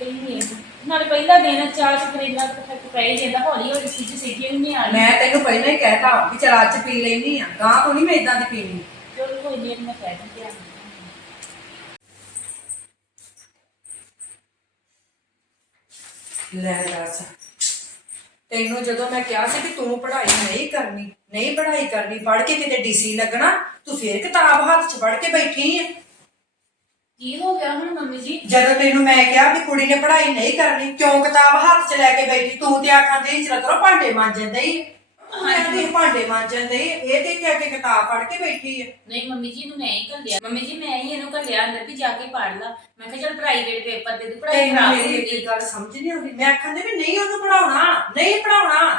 ਕਈ ਨਹੀਂ ਨਾਲੇ ਪਹਿਲਾ ਦਿਨ ਚਾਹ ਚ ਕਰੇਲਾ ਤੱਕ ਪੈ ਹੀ ਜਾਂਦਾ ਹੌਲੀ ਹੌਲੀ ਚੀਜ਼ ਸਿੱਧੀ ਨਹੀਂ ਆਣੀ ਮੈਂ ਤੈਨੂੰ ਪਹਿਲਾਂ ਹੀ ਕਹਿਤਾ ਵੀ ਚਲ ਅੱਜ ਪੀ ਲੈਣੀ ਆ ਗਾਂ ਤੋਂ ਨਹੀਂ ਮੈਂ ਇਦਾਂ ਦੀ ਪੀਣੀ ਚਲੋ ਕੋਈ ਨਹੀਂ ਮੈਂ ਕਹਿ ਦਿੰਦੀ ਆ। ਲੈ ਦੱਸ ਤੈਨੂੰ ਜਦੋਂ ਮੈਂ ਕਿਹਾ ਸੀ ਕਿ ਤੂੰ ਪੜ੍ਹਾਈ ਨਹੀਂ ਕਰਨੀ ਨਹੀਂ ਪੜ੍ਹਾਈ ਕਰਨੀ ਪੜ੍ਹ ਕੇ ਕਿਤੇ ਡੀਸੀ ਲੱਗਣਾ ਤੂੰ ਫੇਰ ਕਿਤਾਬ ਹੱਥ 'ਚ ਫੜ ਕੇ ਬੈਠੀ ਹੈ ਕੀ ਹੋ ਗਿਆ ਹੁਣ ਮੰਮੀ ਜੀ? ਜਦੋਂ ਤੈਨੂੰ ਮੈਂ ਕਿਹਾ ਵੀ ਕੁੜੀ ਨੇ ਪੜ੍ਹਾਈ ਨਹੀਂ ਕਰਨੀ ਕਿਉਂ ਕਿਤਾਬ ਹੱਥ 'ਚ ਲੈ ਕੇ ਬੈਠੀ? ਤੂੰ ਤੇ ਆਖਾਂ ਦੇ ਚਲਾ ਕਰੋ ਭਾਂਡੇ ਮਾਂਜਣ ਹੀ ਮੈਂ ਤੇ ਭਾਂਡੇ ਮਾਂਜਣ ਹੀ ਇਹ ਤੇ ਇੱਥੇ ਆ ਕੇ ਕਿਤਾਬ ਫੜ ਕੇ ਬੈਠੀ ਹੈ ਨਹੀਂ ਮੰਮੀ ਜੀ ਨੂੰ ਮੈਂ ਹੀ ਘੱਲਿਆ। ਮੰਮੀ ਜੀ ਮੈਂ ਹੀ ਇਹਨੂੰ ਘੱਲਿਆ ਅੰਦਰ ਵੀ ਜਾ ਕੇ ਪੜ ਲਾ। ਮੈਂ ਕਿਹਾ ਚਲ ਪ੍ਰਾਈਵੇਟ ਪੇਪਰ ਦੇ ਦੇ ਪੜਾਈ ਤੈਨੂੰ ਖਰਾਬ ਮੇਰੀ ਹੋਈ ਇੱਕ ਗੱਲ ਸਮਝ ਨਹੀਂ ਆਉਂਦੀ। ਮੈਂ ਆਖਾਂ ਦੇ ਵੀ ਨਹੀਂ ਉਹਨੂੰ ਪੜਾਉਣਾ ਨਹੀਂ ਪੜਾਉਣਾ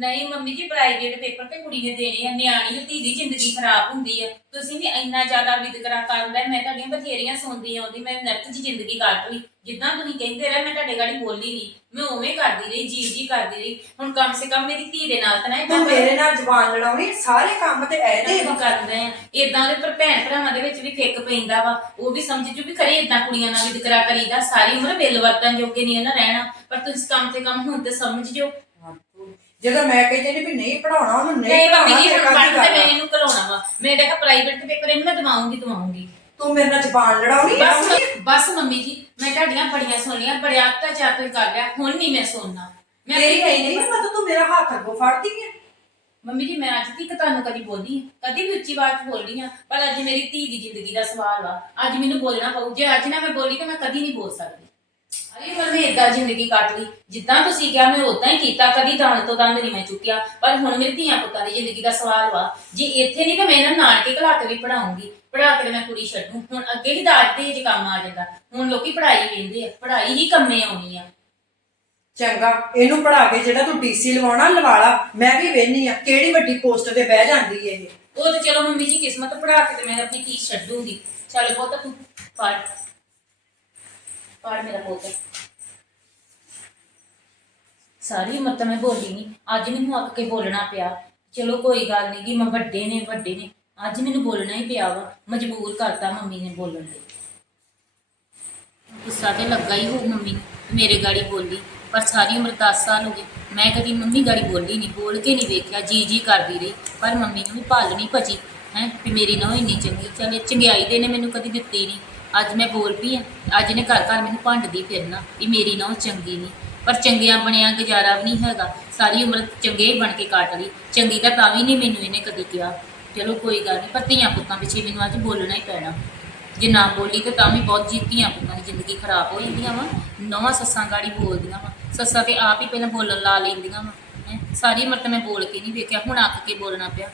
ਨਹੀਂ ਮੰਮੀ ਜੀ ਪ੍ਰਾਈਵੇਟ ਪੇਪਰ ਤੇ ਕੁੜੀ ਨੇ ਦੇਣੇ ਆ ਨਿਆਣੀ ਧੀ ਦੀ ਜ਼ਿੰਦਗੀ ਖਰਾਬ ਹੁੰਦੀ ਆ। ਤੁਸੀਂ ਵੀ ਇੰਨਾ ਜ਼ਿਆਦਾ ਵਿਤਕਰਾ ਕਰ ਲੈ ਮੈਂ ਤੁਹਾਡੀਆਂ ਬਥੇਰੀਆਂ ਸੁਣਦੀ ਆਉਂਦੀ ਮੈਂ ਨਰਕ ਦੀ ਜ਼ਿੰਦਗੀ ਕੱਟ ਲਈ। ਜਿੱਦਾਂ ਤੁਸੀਂ ਕਹਿੰਦੇ ਰਹੇ ਮੈਂ ਤੁਹਾਡੇ ਗਾੜੀ ਬੋਲੀ ਨਹੀਂ। ਮੈਂ ਉਵੇਂ ਕਰਦੀ ਰਹੀ ਜੀ ਜੀ ਕਰਦੀ ਰਹੀ। ਹੁਣ ਕਮ ਸੇ ਕਮ ਮੇਰੀ ਧੀ ਦੇ ਨਾਲ ਤਾਂ ਨਾ ਤੂੰ ਮੇਰੇ ਨਾਲ ਜ਼ਬਾਨ ਲੜਾਉਣੀ ਸਾਰੇ ਕੰਮ ਤੇ ਇਹਦੇ ਕਰਦੇ ਆ? ਇਦਾਂ ਦੇ ਪਰ ਭੈਣ ਭਰਾਵਾਂ ਦੇ ਵਿੱਚ ਵੀ ਫਿੱਕ ਪੈਂਦਾ ਵਾ। ਉਹ ਵੀ ਸਮਝ ਜੂ ਵੀ ਖਰੇ ਇਦਾਂ ਕੁੜੀਆਂ ਨਾਲ ਵਿਤਕਰਾ ਕਰੀਦਾ। ਸਾਰੀ ਉਮਰ ਬਿੱਲ ਵਰਤਨ ਜੋਗੇ ਨਹੀਂ ਇਹਨਾਂ ਰਹਿਣਾ। ਪਰ ਤੁਸੀਂ ਕਮ ਸੇ ਕਮ ਹੁਣ ਤੇ ਸਮਝ ਜਿਓ। ਜਦੋਂ ਮੈਂ ਕਹਿੰਦੀ ਨੇ ਵੀ ਨਹੀਂ ਪੜਾਉਣਾ ਉਹਨੂੰ ਨਹੀਂ ਨਹੀਂ ਮੰਮੀ ਜੀ ਪੜਾਉਣਾ ਹੁਣ ਤੇ ਪੜ੍ਹ ਤੇ ਮੈਂ ਗੱਲ ਆ? ਇਹਨੂੰ ਕਰਾਉਣਾ ਵਾ। ਮੈਂ ਦੇਖਾ ਪ੍ਰਾਈਵੇਟ ਤੇ ਪੇਪਰ ਇਹਨੂੰ ਮੈਂ ਦਵਾਉਂਗੀ ਦਵਾਉਂਗੀ। ਤੂੰ ਮੇਰੇ ਨਾਲ ਜ਼ਬਾਨ ਲੜਾਉਣੀ ਆ? ਬਸ ਬਸ ਮੰਮੀ ਜੀ ਮੈਂ ਤੁਹਾਡੀਆਂ ਬੜੀਆਂ ਸੁਣ ਲੀਆਂ ਬੜਿਆ ਅਤਿਆਚਾਰ ਤੁਸੀਂ ਕਰ ਲਿਆ ਹੁਣ ਨਹੀਂ ਮੈਂ ਸੁਣਨਾ। ਮੈਂ ਆਪਣੀ ਕਹੀ ਨਹੀਂ ਮੈਂ ਤੂੰ ਮੇਰਾ ਹੱਥ ਅੱਗੋਂ ਫੜਦੀ ਹੈ ਮੰਮੀ ਜੀ ਮੈਂ ਅੱਜ ਤੱਕ ਤੁਹਾਨੂੰ ਕਦੀ ਬੋਲੀ ਕਦੀ ਵੀ ਉੱਚੀ ਆਵਾਜ਼ 'ਚ ਬੋਲੀ ਆ ਪਰ ਅੱਜ ਮੇਰੀ ਧੀ ਦੀ ਜ਼ਿੰਦਗੀ ਦਾ ਸਵਾਲ ਵਾ। ਅੱਜ ਮੈਨੂੰ ਬੋਲਣਾ ਪਊ ਜੇ ਅੱਜ ਨਾ ਮੈਂ ਬੋਲੀ ਤਾਂ ਮੈਂ ਕਦੀ ਨਹੀਂ ਬੋਲ ਸਕਦੀ। ਅਰੇ ਪਰ ਮੈਂ ਏਦਾਂ ਜ਼ਿੰਦਗੀ ਕੱਟ ਲਈ। ਜਿੱਦਾਂ ਤੁਸੀਂ ਕਿਹਾ ਮੈਂ ਉਦਾਂ ਹੀ ਕੀਤਾ। ਕਦੀ ਦੰਦ ਤੋਂ ਦੰਦ ਨਹੀਂ ਮੈਂ ਚੁੱਕਿਆ। ਪਰ ਹੁਣ ਮੇਰੀ ਧੀਆਂ ਪੁੱਤਾਂ ਦੀ ਜ਼ਿੰਦਗੀ ਦਾ ਸਵਾਲ ਵਾ। ਜੇ ਇੱਥੇ ਨਹੀਂ ਤਾਂ ਮੈਂ ਇਹਨਾਂ ਨਾਨਕੇ ਘਲਾ ਕੇ ਵੀ ਪੜਾਉਂਗੀ ਪੜਾ ਕੇ ਮੈਂ ਕੁੜੀ ਛੱਡੂ। ਹੁਣ ਅੱਗੇ ਹੀ ਦਾਜ ਦੇ ਕੰਮ ਆ ਜਾਂਦਾ। ਹੁਣ ਲੋਕੀ ਪੜ੍ਹਾਈ ਕਹਿੰਦੇ ਆ। ਪੜ੍ਹਾਈ ਹੀ ਕੰਮੇ ਆਉਣੀ ਆ। ਚੰਗਾ। ਇਹਨੂੰ ਪੜਾ ਕੇ ਜਿਹੜਾ ਤੂੰ ਡੀਸੀ ਲਵਾਉਣਾ ਲਵਾ ਲਾ ਮੈਂ ਵੀ ਵੇਹਨੀ ਆ। ਕਿਹੜੀ ਵੱਡੀ ਪੋਸਟ ਤੇ ਬਹਿ ਜਾਂਦੀ ਏ ਇਹ? ਉਹ ਤੇ ਚਲੋ ਮੰਮੀ ਜੀ ਕਿਸਮਤ ਪੜਾ ਕੇ ਤੇ ਮੈਂ ਆਪਣੀ ਧੀ ਛੱਡੂਗੀ। ਚੱਲ ਪੁੱਤ ਤੂੰ ਪੜ ਪੜ ਮੇਰਾ ਪੁੱਤ। ਸਾਰੀ ਉਮਰ ਤਾਂ ਮੈਂ ਬੋਲੀ ਨਹੀਂ ਅੱਜ ਮੈਨੂੰ ਅੱਕ ਕੇ ਬੋਲਣਾ ਪਿਆ। ਚਲੋ ਕੋਈ ਗੱਲ ਨਹੀਂ ਕਿ ਮੈਂ ਵੱਡੇ ਨੇ ਵੱਡੇ ਨੇ। ਅੱਜ ਮੈਨੂੰ ਬੋਲਣਾ ਹੀ ਪਿਆ ਵਾ, ਮਜਬੂਰ ਕਰਤਾ ਮੰਮੀ ਨੇ ਬੋਲਣ ਲਈ। ਗੁੱਸਾ ਤੇ ਲੱਗਾ ਹੀ ਹੋ ਮੰਮੀ ਨੂੰ ਮੇਰੇ ਗਾੜੀ ਬੋਲੀ। ਪਰ ਸਾਰੀ ਉਮਰ 10 ਸਾਲ ਹੋ ਗਏ, ਮੈਂ ਕਦੀ ਮੰਮੀ ਗਾੜੀ ਬੋਲੀ ਨਹੀਂ ਬੋਲ ਕੇ ਨਹੀਂ ਵੇਖਿਆ, ਜੀ ਜੀ ਕਰਦੀ ਰਹੀ। ਪਰ ਮੰਮੀ ਨੂੰ ਵੀ ਭੱਲ ਨਹੀਂ ਭਜੀ, ਹੈ, ਵੀ ਮੇਰੀ ਨਹੁੰ ਇੰਨੀ ਚੰਗੀ, ਚੱਲ ਚੰਗਿਆਈ ਦੇ ਨੇ, ਮੈਨੂੰ ਕਦੀ ਦਿੱਤੀ ਨਹੀਂ ਅੱਜ ਮੈਂ ਬੋਲ ਪਈ ਆ। ਅੱਜ ਇਹਨੇ ਘਰ ਘਰ ਮੈਨੂੰ ਭੰਡਦੀ ਫਿਰਨਾ। ਇਹ ਮੇਰੀ ਨਹੁੰ ਚੰਗੀ ਨਹੀਂ। ਪਰ ਚੰਗਿਆਂ ਬਣਿਆ ਗੁਜ਼ਾਰਾ ਵੀ ਨਹੀਂ ਹੈਗਾ। ਸਾਰੀ ਉਮਰ ਚੰਗੇ ਹੀ ਬਣ ਕੇ ਕੱਟ ਲਈ। ਚੰਗੀ ਤਾਂ ਤਾਂ ਵੀ ਨਹੀਂ ਮੈਨੂੰ ਇਹਨੇ ਕਦੀ ਕਿਹਾ। ਚਲੋ ਕੋਈ ਗੱਲ ਨਹੀਂ, ਪਰ ਧੀਆਂ ਪੁੱਤਾਂ ਪਿੱਛੇ ਮੈਨੂੰ ਅੱਜ ਬੋਲਣਾ ਹੀ ਪੈਣਾ। ਜੇ ਨਾ ਬੋਲੀ ਤੇ ਤਾਂ ਵੀ ਬਹੁਤ ਜੀ ਧੀਆਂ ਪੁੱਤਾਂ ਦੀ ਜ਼ਿੰਦਗੀ ਖਰਾਬ ਹੋ ਜਾਂਦੀਆਂ ਵਾ। ਨਵਾਂ ਸੱਸਾਂ ਗਾੜੀ ਬੋਲਦੀਆਂ ਵਾ। ਸੱਸਾਂ ਤੇ ਆਪ ਹੀ ਪਹਿਲਾਂ ਬੋਲਣ ਲਾ ਲੈਂਦੀਆਂ ਵਾ। ਹੈਂ? ਸਾਰੀ ਉਮਰ ਤਾਂ ਮੈਂ ਬੋਲ ਕੇ ਨਹੀਂ ਵੇਖਿਆ। ਹੁਣ ਅੱਕ ਕੇ ਬੋਲਣਾ ਪਿਆ।